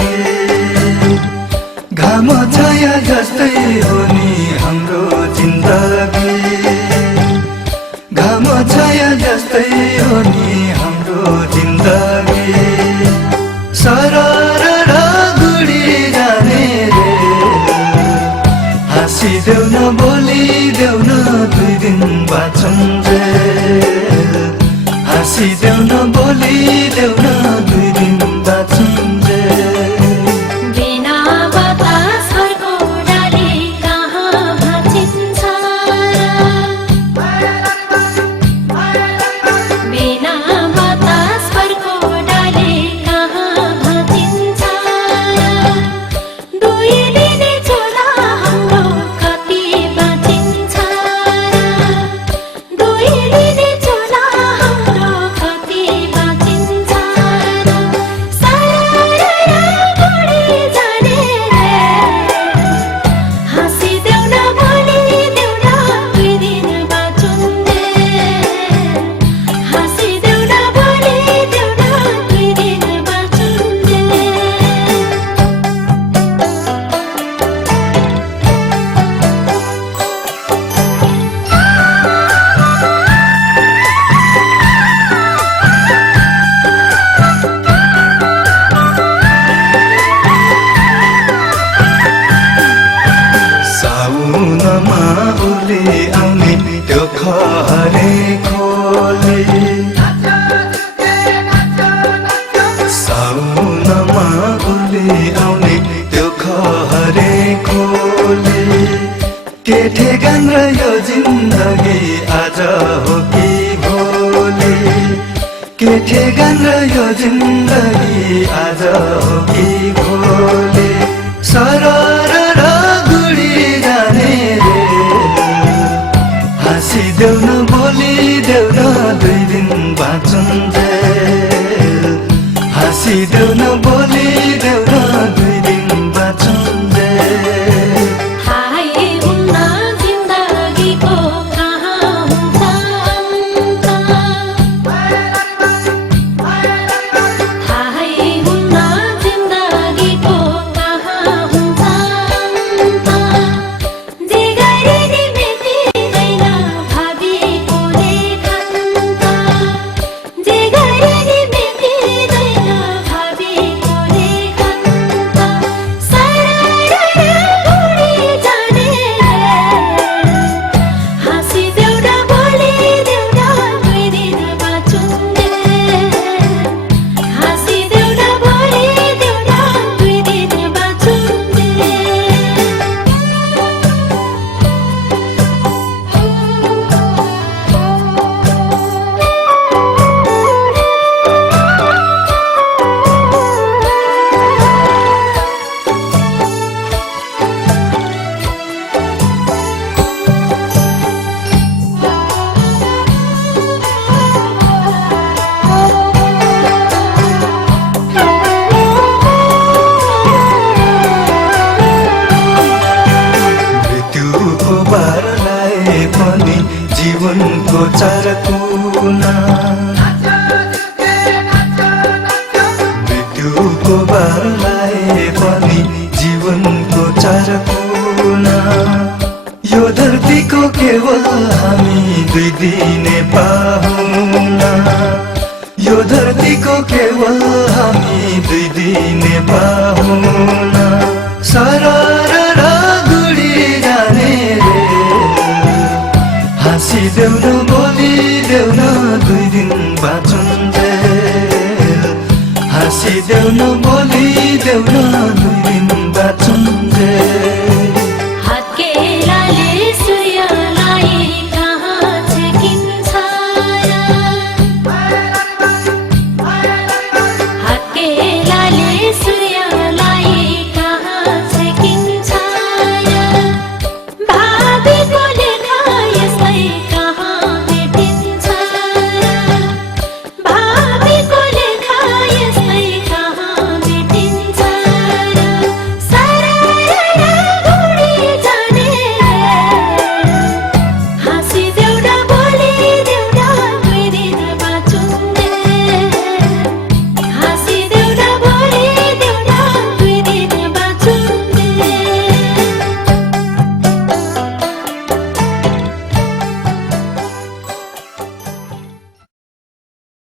के घाम छाया जस्तै हो नि हाम्रो जिन्दगी घाम छाया जस्तै हो नि हाम्रो जिन्दगी सरर गुडी जाने रे हाँसिदेऊ न बोलिदेऊ न दुई दिन बाँचुन्जे हाँसिदेऊ न बोलिदेऊ न दुई दिन बाँचुन्जे बिना बतासको डाली कहाँ भाँचिन्छ बिना बतासको डाली कहाँ भाँचिन्छ दुई दिने छोरा हाम्रो कति बाँचिन्छ दुई दिने छोरा हाम्रो कति बाँचिन्छ सरर गुडी जाने रे हाँसिदेऊ न बोलिदेऊ न दुई दिन बाँचुन्जे हाँसिदेऊ न बोलिदेऊ न दुई दिन बाँचुन्जे साउनमा उले आउने त्यो खहरे खोले साउनमा उले आउने त्यो खहरे खोले के ठेगान र यो जिन्दगी आज हो कि भोलि के ठेगान र यो जिन्दगी आज हो कि भोलि सरर गुडी जाने रे हाँसिदेऊ न बोलिदेऊ न दुई दिन बाँचुन्जे हाँसिदेऊ न बोलिदेऊ न दुई दिन बाँचुन्जे हाय हुन्न जिन्दगीको कहाँ हुन्छ अन्त हाय हुन्न जिन्दगीको कहाँ हुन्छ अन्त जे गरे नि मेटिँदैन भावीको लेखन्त जे गरे नि मेटिँदैन भावीको लेखन्त सरर गुडी जाने रे हाँसिदेऊ न बोलिदेऊ न दुई दिन बाँचुन्जे हाँसिदेऊ न बोलिदेऊ न दुई दिन बाँचुन्जे मृत्युको बार लाए पनि जीवनको चार कुना मृत्युको बार लाए पनि जीवनको चार कुना यो धरतीको केवल हामी दुई दिने पाहुना यो धरतीको केवल हामी दुई दिने पाहुना सरर गुडी जाने रे हाँसिदेऊ न बोलिदेऊ न दुई दिन बाँचुन्जे हाँसिदेऊ न बोलिदेऊ न दुई दिन बाँचुन्जे